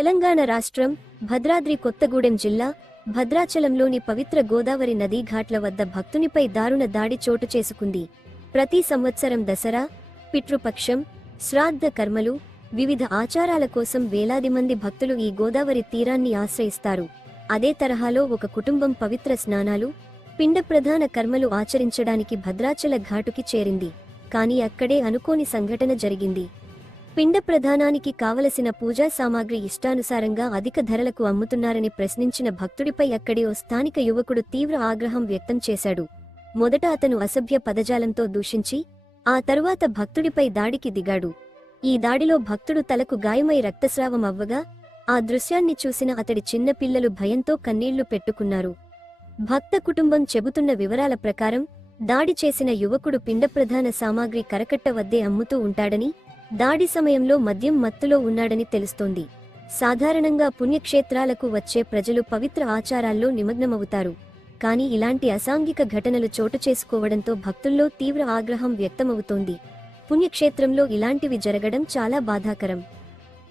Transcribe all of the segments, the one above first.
తెలంగాణ రాష్ట్రం భద్రాద్రి కొత్తగూడెం జిల్లా భద్రాచలంలోని పవిత్ర గోదావరి నదీ ఘాట్ల వద్ద భక్తునిపై దారుణ దాడి చోటు చేసుకుంది. ప్రతి సంవత్సరం దసరా పితృపక్షం శ్రాద్ధ కర్మలు వివిధ ఆచారాల కోసం వేలాది మంది భక్తులు ఈ గోదావరి తీరాన్ని ఆశ్రయిస్తారు. అదే తరహాలో ఒక కుటుంబం పవిత్ర స్నానాలు పిండ ప్రధాన కర్మలు ఆచరించడానికి భద్రాచల ఘాటుకి చేరింది. కానీ అక్కడే అనుకోని సంఘటన జరిగింది. పిండ ప్రధానానికి కావలసిన పూజా సామాగ్రి ఇష్టానుసారంగా అధిక ధరలకు అమ్ముతున్నారని ప్రశ్నించిన భక్తుడిపై అక్కడి ఓ స్థానిక యువకుడు తీవ్ర ఆగ్రహం వ్యక్తం చేశాడు. మొదట అతను అసభ్య పదజాలంతో దూషించి ఆ తరువాత భక్తుడిపై దాడికి దిగాడు. ఈ దాడిలో భక్తుడు తలకు గాయమై రక్తస్రావం అవ్వగా ఆ దృశ్యాన్ని చూసిన అతడి చిన్న పిల్లలు భయంతో కన్నీళ్ళు పెట్టుకున్నారు. భక్త కుటుంబం చెబుతున్న వివరాల ప్రకారం దాడి చేసిన యువకుడు పిండప్రధాన సామాగ్రి కరకట్ట వద్దే అమ్ముతూ ఉంటాడని దాడి సమయంలో మద్యం మత్తులో ఉన్నాడని తెలుస్తోంది. సాధారణంగా పుణ్యక్షేత్రాలకు వచ్చే ప్రజలు పవిత్ర ఆచారాల్లో నిమగ్నమవుతారు. కాని ఇలాంటి అసాంఘిక ఘటనలు చోటు చేసుకోవడంతో భక్తుల్లో తీవ్ర ఆగ్రహం వ్యక్తమవుతోంది. పుణ్యక్షేత్రంలో ఇలాంటివి జరగడం చాలా బాధాకరం.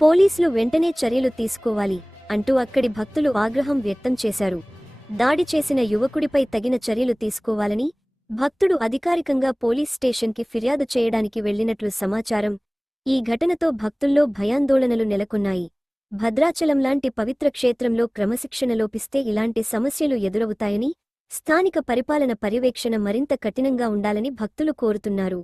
పోలీసులు వెంటనే చర్యలు తీసుకోవాలి అంటూ అక్కడి భక్తులు ఆగ్రహం వ్యక్తం చేశారు. దాడి చేసిన యువకుడిపై తగిన చర్యలు తీసుకోవాలని భక్తుడు అధికారికంగా పోలీస్ స్టేషన్కి ఫిర్యాదు చేయడానికి వెళ్ళినట్లు సమాచారం ఈ ఘటనతో భక్తుల్లో భయాందోళనలు నెలకొన్నాయి. భద్రాచలం లాంటి పవిత్ర క్షేత్రంలో క్రమశిక్షణ లోపిస్తే ఇలాంటి సమస్యలు ఎదురవుతాయని స్థానిక పరిపాలన పర్యవేక్షణ మరింత కఠినంగా ఉండాలని భక్తులు కోరుతున్నారు.